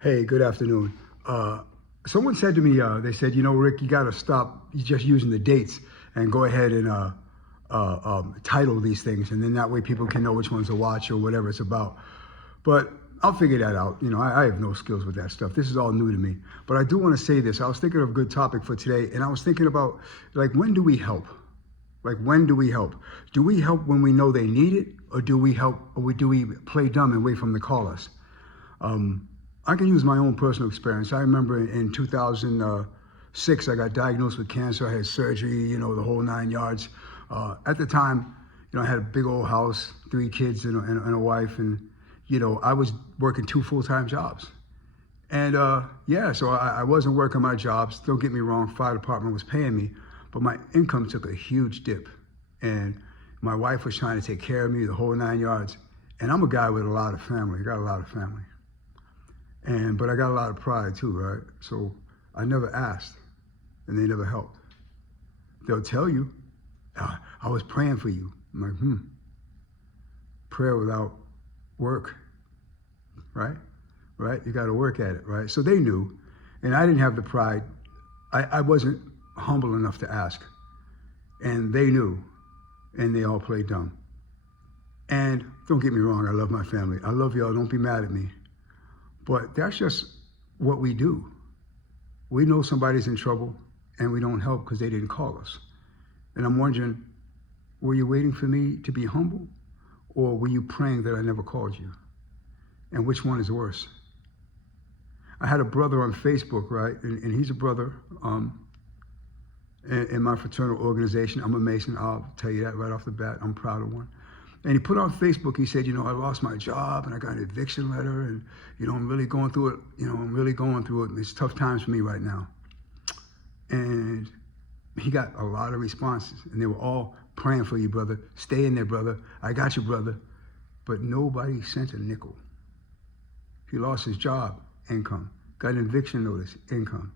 Hey, good afternoon. Uh, Someone said to me, they said, Rick, you got to stop just using the dates and go ahead and title these things, and then that way people can know which ones to watch or whatever it's about. But I'll figure that out. I have no skills with that stuff. This is all new to me. But I do want to say this. I was thinking of a good topic for today, and I was thinking about, like, when do we help? Like, when do we help? Do we help when we know they need it, or do we help, or do we play dumb and wait for them to call us? I can use my own personal experience. I remember in 2006, I got diagnosed with cancer. I had surgery, the whole 9 yards. At the time, I had a big old house, 3 kids and a wife, and I was working 2 full-time jobs. And so I wasn't working my jobs. Don't get me wrong, fire department was paying me, but my income took a huge dip. And my wife was trying to take care of me, the whole 9 yards. And I'm a guy with a lot of family. I got a lot of family. But I got a lot of pride too, right? So I never asked, and they never helped. They'll tell you, I was praying for you. I'm like, prayer without work, right? Right? You got to work at it, right? So they knew, and I didn't have the pride. I wasn't humble enough to ask, and they knew, and they all played dumb. And don't get me wrong, I love my family. I love y'all. Don't be mad at me. But that's just what we do. We know somebody's in trouble, and we don't help because they didn't call us. And I'm wondering, were you waiting for me to be humble, or were you praying that I never called you? And which one is worse? I had a brother on Facebook, right? And he's a brother in my fraternal organization. I'm a Mason. I'll tell you that right off the bat. I'm proud of one. And he put on Facebook, he said, I lost my job and I got an eviction letter and, I'm really going through it. I'm really going through it. It's tough times for me right now. And he got a lot of responses and they were all praying for you, brother. Stay in there, brother. I got you, brother. But nobody sent a nickel. He lost his job, income. Got an eviction notice, income.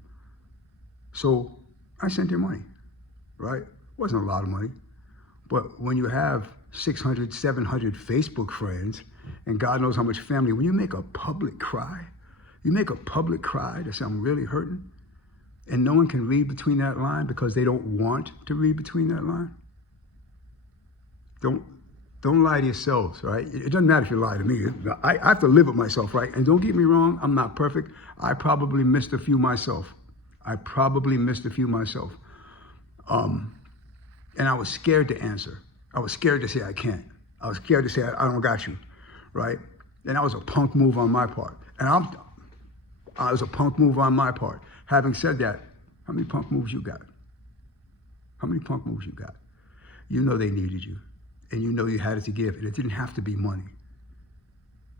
So I sent him money, right? Wasn't a lot of money. But when you have 600, 700 Facebook friends, and God knows how much family, when you make a public cry that say, I'm really hurting, and no one can read between that line because they don't want to read between that line. Don't lie to yourselves, right? It doesn't matter if you lie to me. I have to live with myself, right? And don't get me wrong, I'm not perfect. I probably missed a few myself. And I was scared to answer. I was scared to say I can't. I was scared to say I don't got you, right? And that was a punk move on my part. I was a punk move on my part. Having said that, how many punk moves you got? How many punk moves you got? You know they needed you, and you know you had it to give, and it didn't have to be money.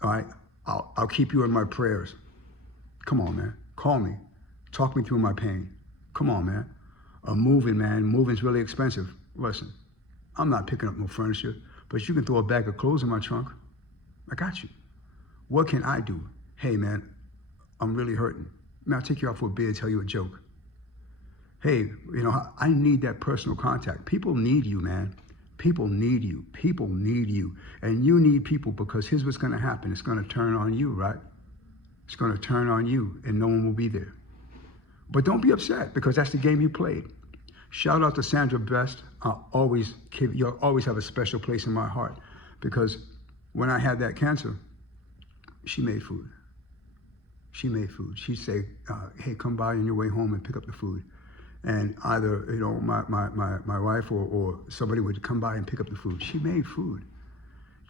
All right? I'll keep you in my prayers. Come on, man. Call me. Talk me through my pain. Come on, man. Moving's really expensive. Listen, I'm not picking up no furniture, but you can throw a bag of clothes in my trunk. I got you. What can I do? Hey, man, I'm really hurting. Man, I'll take you out for a beer and tell you a joke. Hey, I need that personal contact. People need you, man. People need you. People need you. And you need people because here's what's going to happen. It's going to turn on you, right? It's going to turn on you and no one will be there. But don't be upset because that's the game you played. Shout out to Sandra Best. You'll always have a special place in my heart because when I had that cancer, she made food. She'd say, hey, come by on your way home and pick up the food. And either, my wife or somebody would come by and pick up the food. She made food,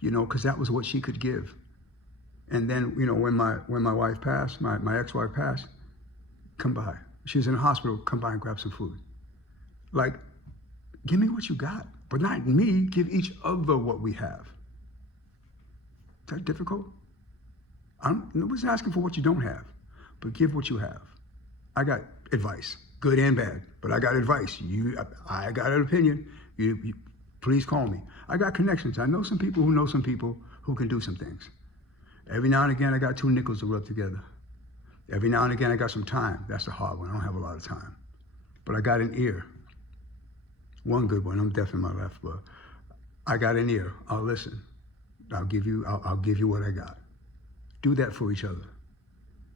because that was what she could give. And then, when my wife passed, my ex-wife passed, come by. She was in the hospital, come by and grab some food. Like, give me what you got, but not me, give each other what we have. Is that difficult? Nobody's asking for what you don't have, but give what you have. I got advice, good and bad, but I got advice. I got an opinion. You please call me. I got connections. I know some people who can do some things. Every now and again, I got 2 nickels to rub together. Every now and again, I got some time. That's the hard one. I don't have a lot of time. But I got an ear. One good one. I'm deaf in my left, but I got an ear. I'll listen. I'll give you what I got. Do that for each other.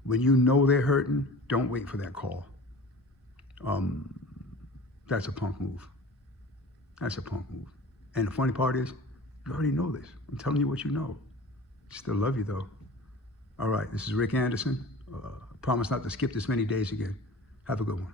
When you know they're hurting, don't wait for that call. That's a punk move. That's a punk move. And the funny part is, you already know this. I'm telling you what you know. Still love you though. All right, this is Rick Anderson. Promise not to skip this many days again. Have a good one.